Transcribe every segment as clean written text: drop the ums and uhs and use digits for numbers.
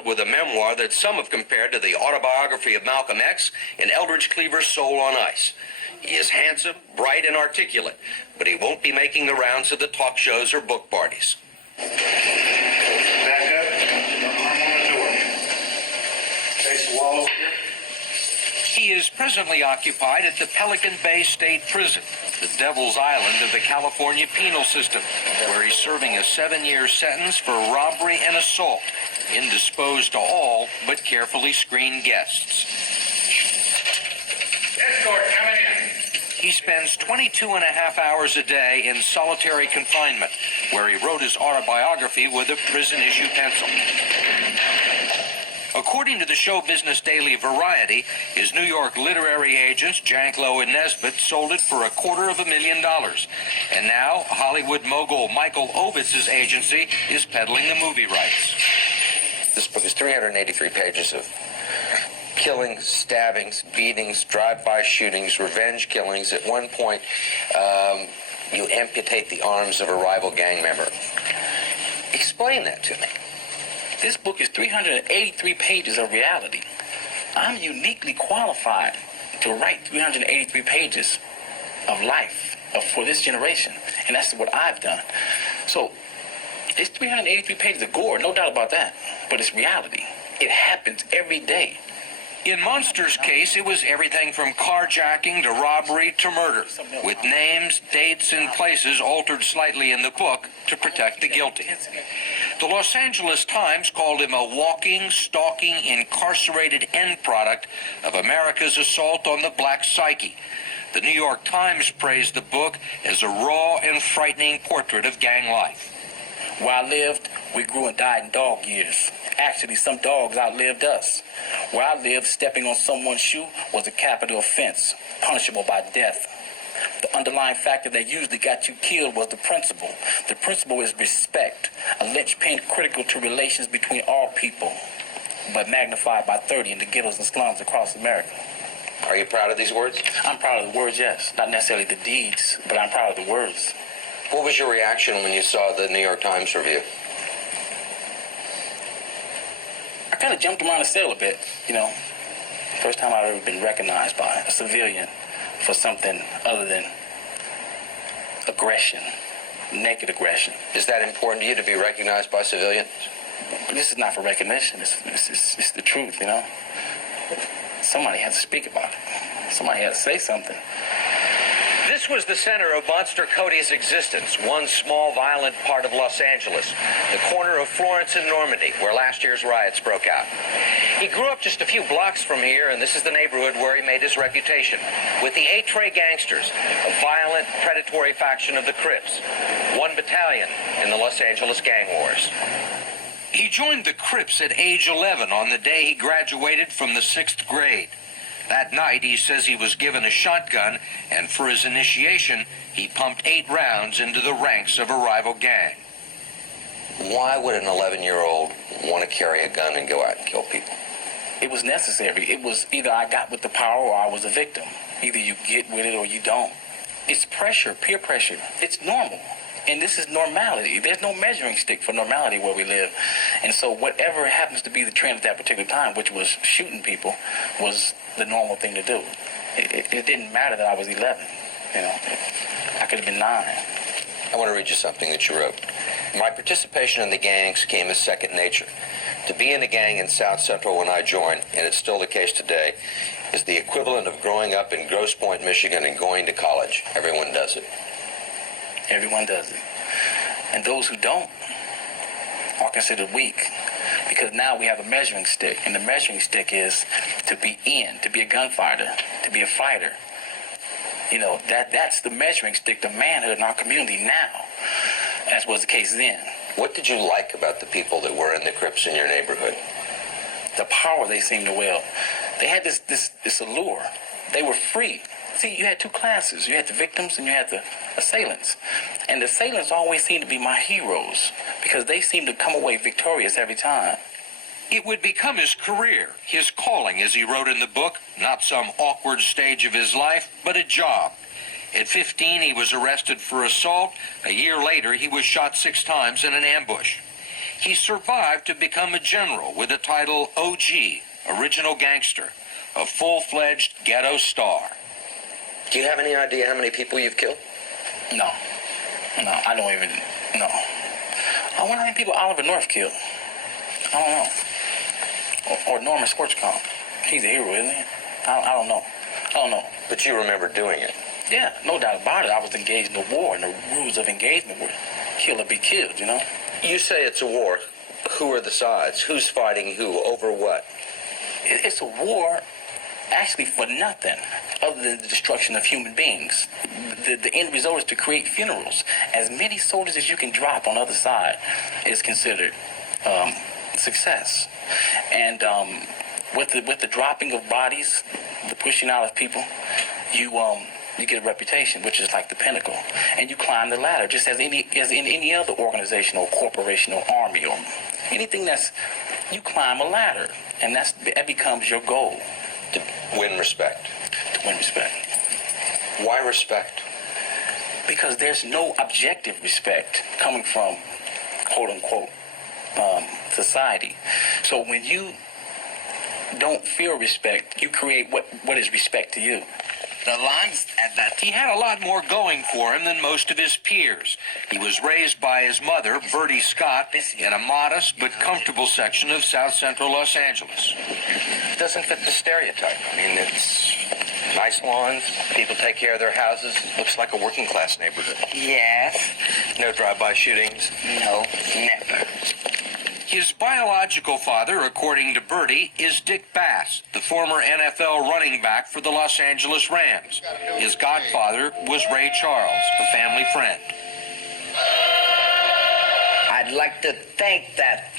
wrote with a memoir that some have compared to the autobiography of Malcolm X in Eldridge Cleaver's Soul on Ice. He is handsome, bright, and articulate, but he won't be making the rounds of the talk shows or book parties. Back up. Arm on the door. Face the wall over here. He is presently occupied at the Pelican Bay State Prison, the Devil's Island of the California penal system, where he's serving a 7-year sentence for robbery and assault, indisposed to all but carefully screened guests. Escort coming in. He spends 22.5 hours a day in solitary confinement, where he wrote his autobiography with a prison-issue pencil. According to the show business daily Variety, his New York literary agents, Janklow and Nesbitt, sold it for $250,000. And now, Hollywood mogul Michael Ovitz's agency is peddling the movie rights. This book is 383 pages of killings, stabbings, beatings, drive-by shootings, revenge killings. At one point, you amputate the arms of a rival gang member. Explain that to me. This book is 383 pages of reality. I'm uniquely qualified to write 383 pages of life for this generation, and that's what I've done. So it's 383 pages of gore, no doubt about that, but it's reality. It happens every day. In Monster's case, it was everything from carjacking to robbery to murder, with names, dates, and places altered slightly in the book to protect the guilty. The Los Angeles Times called him a walking, stalking, incarcerated end product of America's assault on the black psyche. The New York Times praised the book as a raw and frightening portrait of gang life. Where I lived, we grew and died in dog years. Actually, some dogs outlived us. Where I lived, stepping on someone's shoe was a capital offense, punishable by death. The underlying factor that usually got you killed was the principle. The principle is respect, a linchpin critical to relations between all people, but magnified by 30 in the ghettos and slums across America. Are you proud of these words? I'm proud of the words, yes. Not necessarily the deeds, but I'm proud of the words. What was your reaction when you saw the New York Times review? I kind of jumped around the cell a bit, you know. First time I've ever been recognized by a civilian for something other than aggression, naked aggression. Is that important to you to be recognized by civilians? This is not for recognition. It's the truth, you know. Somebody has to speak about it. Somebody has to say something. This was the center of Monster Codys' existence, one small, violent part of Los Angeles, the corner of Florence and Normandy, where last year's riots broke out. He grew up just a few blocks from here, and this is the neighborhood where he made his reputation, with the Eight-Tray Gangsters, a violent, predatory faction of the Crips, one battalion in the Los Angeles gang wars. He joined the Crips at age 11 on the day he graduated from the 6th grade. That night, he says he was given a shotgun, and for his initiation, he pumped 8 rounds into the ranks of a rival gang. Why would an 11-year-old want to carry a gun and go out and kill people? It was necessary. It was either I got with the power or I was a victim. Either you get with it or you don't. It's pressure, peer pressure. It's normal. And this is normality. There's no measuring stick for normality where we live. And so whatever happens to be the trend at that particular time, which was shooting people, was the normal thing to do. It didn't matter that I was 11. You know, I could have been 9. I want to read you something that you wrote. My participation in the gangs came as second nature. To be in a gang in South Central when I joined, and it's still the case today, is the equivalent of growing up in Grosse Pointe, Michigan and going to college. Everyone does it. Everyone does it. And those who don't are considered weak, because now we have a measuring stick, and the measuring stick is to be to be a gunfighter, to be a fighter. You know, that's the measuring stick to manhood in our community now, as was the case then. What did you like about the people that were in the Crips in your neighborhood? The power they seemed to wield. They had this allure. They were free. See, you had 2 classes. You had the victims and you had the assailants. And the assailants always seemed to be my heroes because they seemed to come away victorious every time. It would become his career, his calling, as he wrote in the book, not some awkward stage of his life, but a job. At 15, he was arrested for assault. A year later, he was shot 6 times in an ambush. He survived to become a general with the title OG, Original Gangster, a full-fledged ghetto star. Do you have any idea how many people you've killed? No, I don't even know. I wonder how many people Oliver North killed. I don't know. Or Norman Schwarzkopf. He's a hero, isn't he? I don't know. But you remember doing it. Yeah, no doubt about it. I was engaged in a war, and the rules of engagement were kill or be killed, you know? You say it's a war. Who are the sides? Who's fighting who? Over what? It's a war actually for nothing other than the destruction of human beings. The end result is to create funerals. As many soldiers as you can drop on the other side is considered success. And with the dropping of bodies, the pushing out of people, you get a reputation, which is like the pinnacle, and you climb the ladder, just as in any other organization or corporation or army or anything you climb a ladder, and that becomes your goal. To win respect. To win respect. Why respect? Because there's no objective respect coming from, quote unquote, society. So when you don't feel respect, you create what is respect to you. The lines at that. He had a lot more going for him than most of his peers. He was raised by his mother, Bertie Scott, in a modest but comfortable section of South Central Los Angeles. Doesn't fit the stereotype. I mean, it's nice lawns, people take care of their houses. Looks like a working class neighborhood. Yes. No drive-by shootings. No, never. His biological father, according to Bertie, is Dick Bass, the former NFL running back for the Los Angeles Rams. His godfather was Ray Charles, a family friend. I'd like to think that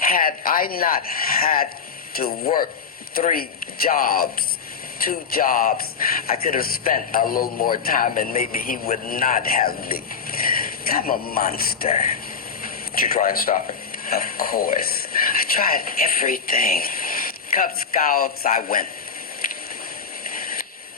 had I not had to work 2 jobs, I could have spent a little more time and maybe he would not have become a monster. Did you try and stop it? Of course. I tried everything. Cub Scouts, I went.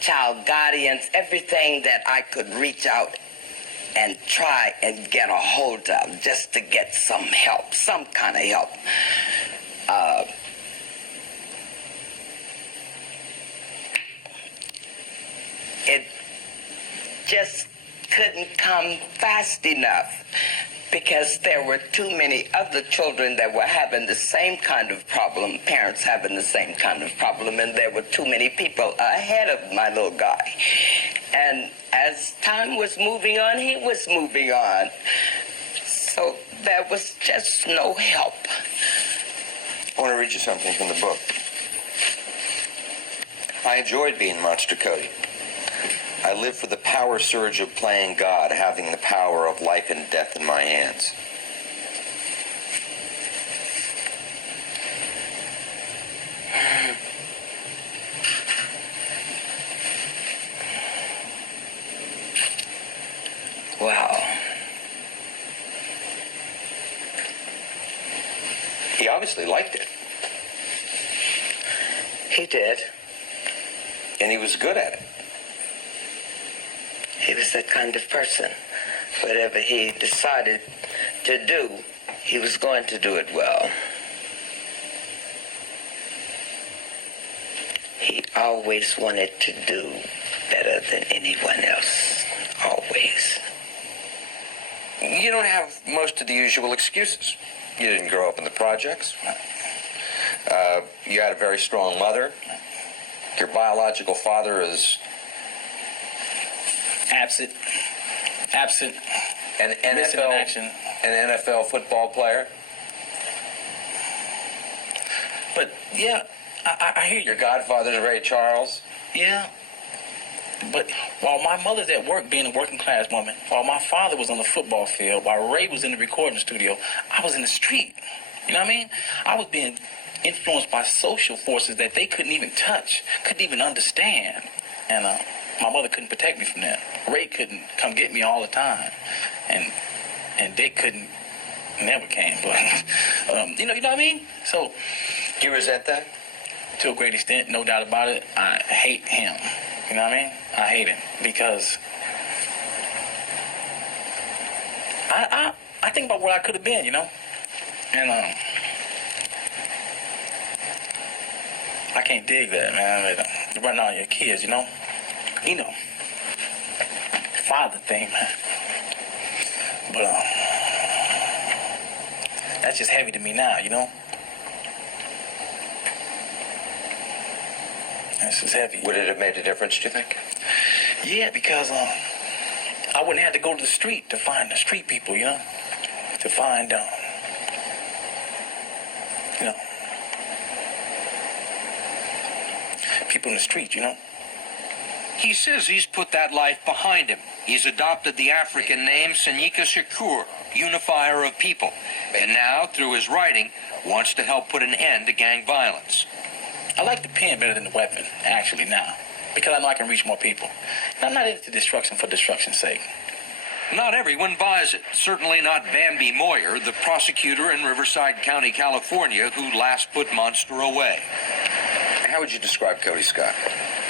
Child guardians, everything that I could reach out and try and get a hold of just to get some help, some kind of help. It just couldn't come fast enough because there were too many other children that were having the same kind of problem, parents having the same kind of problem, and there were too many people ahead of my little guy. And as time was moving on, he was moving on. So there was just no help. I want to read you something from the book. I enjoyed being Monster Cody. I lived for the power surge of playing God, having the power of life and death in my hands. Wow. He obviously liked it. He did. And he was good at it. He was that kind of person. Whatever he decided to do, he was going to do it well. He always wanted to do better than anyone else. Always. You don't have most of the usual excuses. You didn't grow up in the projects. You had a very strong mother. Your biological father is Absent. an Missing in NFL, action. an NFL football player. But yeah, I hear you. Your godfather's Ray Charles. Yeah. But while my mother's at work being a working class woman, while my father was on the football field, while Ray was in the recording studio, I was in the street. You know what I mean? I was being influenced by social forces that they couldn't even touch, couldn't even understand. And my mother couldn't protect me from that. Ray couldn't come get me all the time. And Dick couldn't, never came. But, you know what I mean? So, Do you resent that? to a great extent, no doubt about it, I hate him. You know what I mean? I hate him because I think about what I could have been, you know? And I can't dig that, man. You're running out on your kids, you know? Father thing, man. But that's just heavy to me now, you know? That's just heavy. Would it have made a difference, do you think? Yeah, because I wouldn't have to go to the street to find the street people, you know? To find, people in the street, you know? He says he's put that life behind him. He's adopted the African name Sanyika Shakur, unifier of people, and now, through his writing, wants to help put an end to gang violence. I like the pen better than the weapon, actually, now, because I know I can reach more people. And I'm not into destruction for destruction's sake. Not everyone buys it. Certainly not Bambi Moyer, the prosecutor in Riverside County, California, who last put Monster away. How would you describe Cody Scott?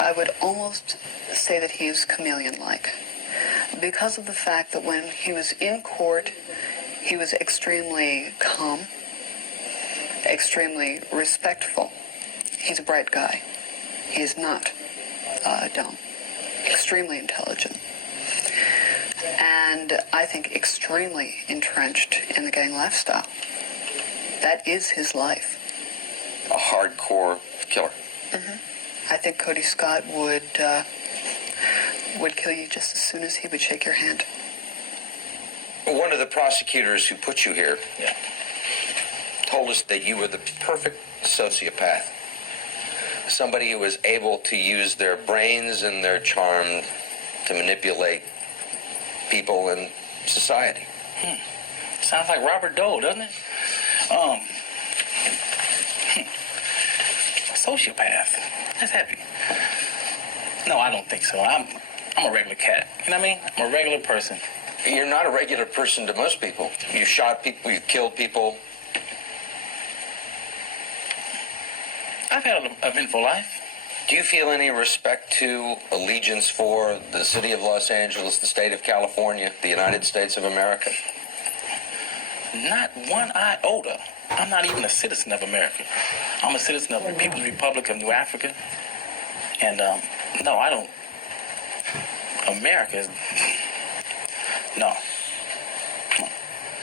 I would almost say that he is chameleon-like because of the fact that when he was in court, he was extremely calm, extremely respectful. He's a bright guy. He is not dumb, extremely intelligent, and I think extremely entrenched in the gang lifestyle. That is his life. A hardcore killer. Mm-hmm. I think Cody Scott would kill you just as soon as he would shake your hand. One of the prosecutors who put you here told us that you were the perfect sociopath. Somebody who was able to use their brains and their charm to manipulate people in society. Sounds like Robert Dole, doesn't it? Sociopath. That's heavy. No, I don't think so. I'm a regular cat. You know what I mean? I'm a regular person. You're not a regular person to most people. You shot people, you killed people. I've had an eventful life. Do you feel any respect to, allegiance for the city of Los Angeles, the state of California, the United States of America? Not one iota. I'm not even a citizen of America. I'm a citizen of the People's Republic of New Africa. And, no, I don't. America is... No.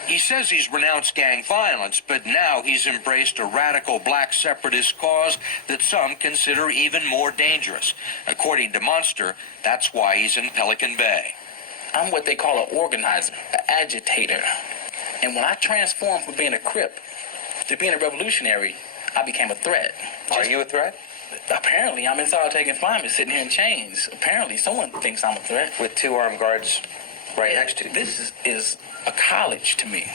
He says he's renounced gang violence, but now he's embraced a radical black separatist cause that some consider even more dangerous. According to Monster, that's why he's in Pelican Bay. I'm what they call an organizer, an agitator. And when I transformed from being a Crip to being a revolutionary, I became a threat. Are you a threat? Apparently, I'm in solitary confinement sitting here in chains. Apparently, someone thinks I'm a threat. With 2 armed guards right next to you. This is a college to me.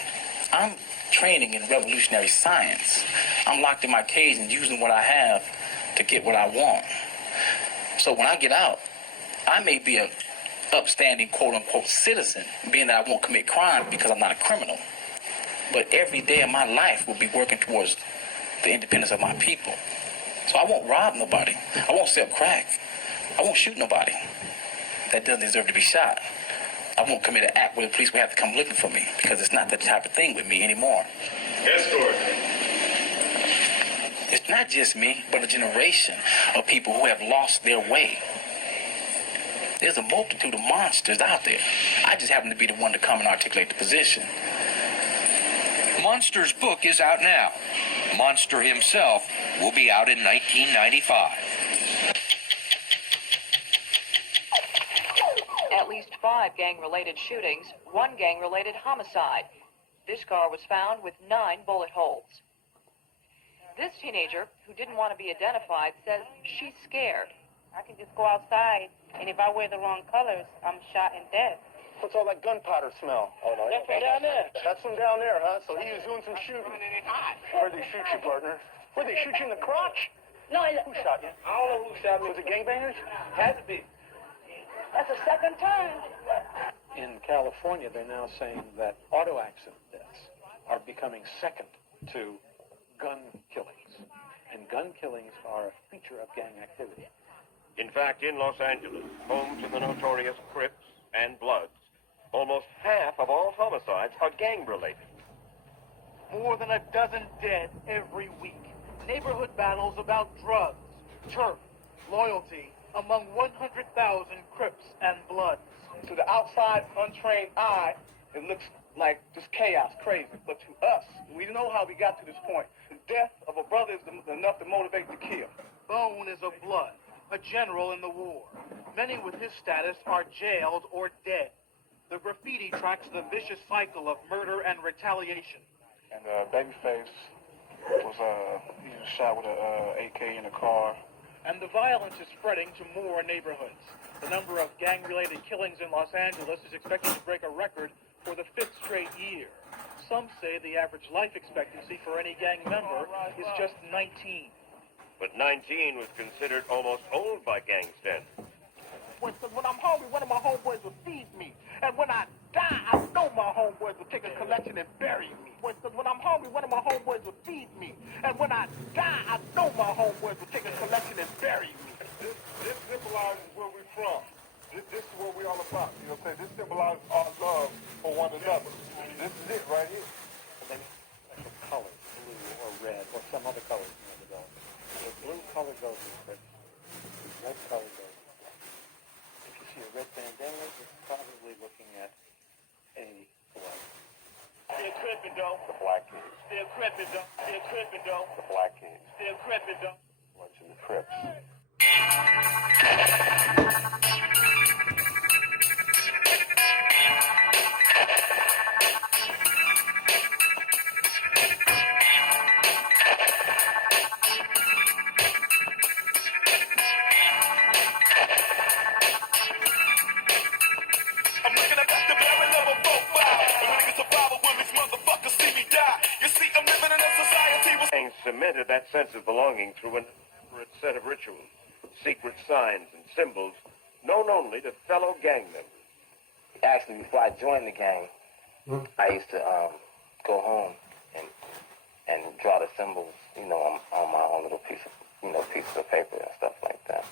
I'm training in revolutionary science. I'm locked in my cage and using what I have to get what I want. So when I get out, I may be a upstanding, quote-unquote, citizen, being that I won't commit crime because I'm not a criminal. But every day of my life will be working towards the independence of my people. So I won't rob nobody. I won't sell crack. I won't shoot nobody that doesn't deserve to be shot. I won't commit an act where the police will have to come looking for me because it's not that type of thing with me anymore. Escort. It's not just me, but a generation of people who have lost their way. There's a multitude of monsters out there. I just happen to be the one to come and articulate the position. Monster's book is out now. Monster himself will be out in 1995. At least 5 gang-related shootings, 1 gang-related homicide. This car was found with 9 bullet holes. This teenager, who didn't want to be identified, says she's scared. I can just go outside, and if I wear the wrong colors, I'm shot and dead. What's all that gunpowder smell? Oh, no. That's from down there. That's from down there, huh? So he was doing some shooting. Where'd they shoot you, partner? Where'd they shoot you in the crotch? No, Who shot you? I don't know who shot me. Was it gangbangers? Has to be. That's the second time. In California, they're now saying that auto accident deaths are becoming second to gun killings. And gun killings are a feature of gang activity. In fact, in Los Angeles, home to the notorious Crips and Bloods, almost half of all homicides are gang-related. More than a dozen dead every week. Neighborhood battles about drugs, turf, loyalty among 100,000 Crips and Bloods. To the outside, untrained eye, it looks like just chaos, crazy. But to us, we know how we got to this point. The death of a brother is enough to motivate the kill. Bone is a Blood, a general in the war. Many with his status are jailed or dead. The graffiti tracks the vicious cycle of murder and retaliation. And Babyface was he was shot with a AK in a car. And the violence is spreading to more neighborhoods. The number of gang-related killings in Los Angeles is expected to break a record for the 5th straight year. Some say the average life expectancy for any gang member is just 19. But 19 was considered almost old by gang standards. When I'm hungry, one of my homeboys will feed me. And when I die, I know my homeboys will take a collection and bury me. When I'm hungry, one of my homeboys will feed me. And when I die, I know my homeboys will take a collection and bury me. This symbolizes where we're from. This is what we're all about. You know what I'm saying? This symbolizes our love for one another. This is it right here. Then like a color, blue or red or some other color you know, develop. The blue color goes with Crips. The red color goes with Bloods. If you see a red bandana, you're probably looking at a Blood. Still crippin' though. The black kids. Still crippin' though. Still crippin' though. The black kids. Still crippin' though. Bloods and the Crips. I'm looking up at the barrel of a 4-5. Niggas survival when these motherfuckers see me die. You see, I'm living in a society with Gangs cemented that sense of belonging through an elaborate set of rituals, secret signs and symbols known only to fellow gang members. Actually, before I joined the gang, I used to go home and draw the symbols, you know, on my own little pieces of paper and stuff like that.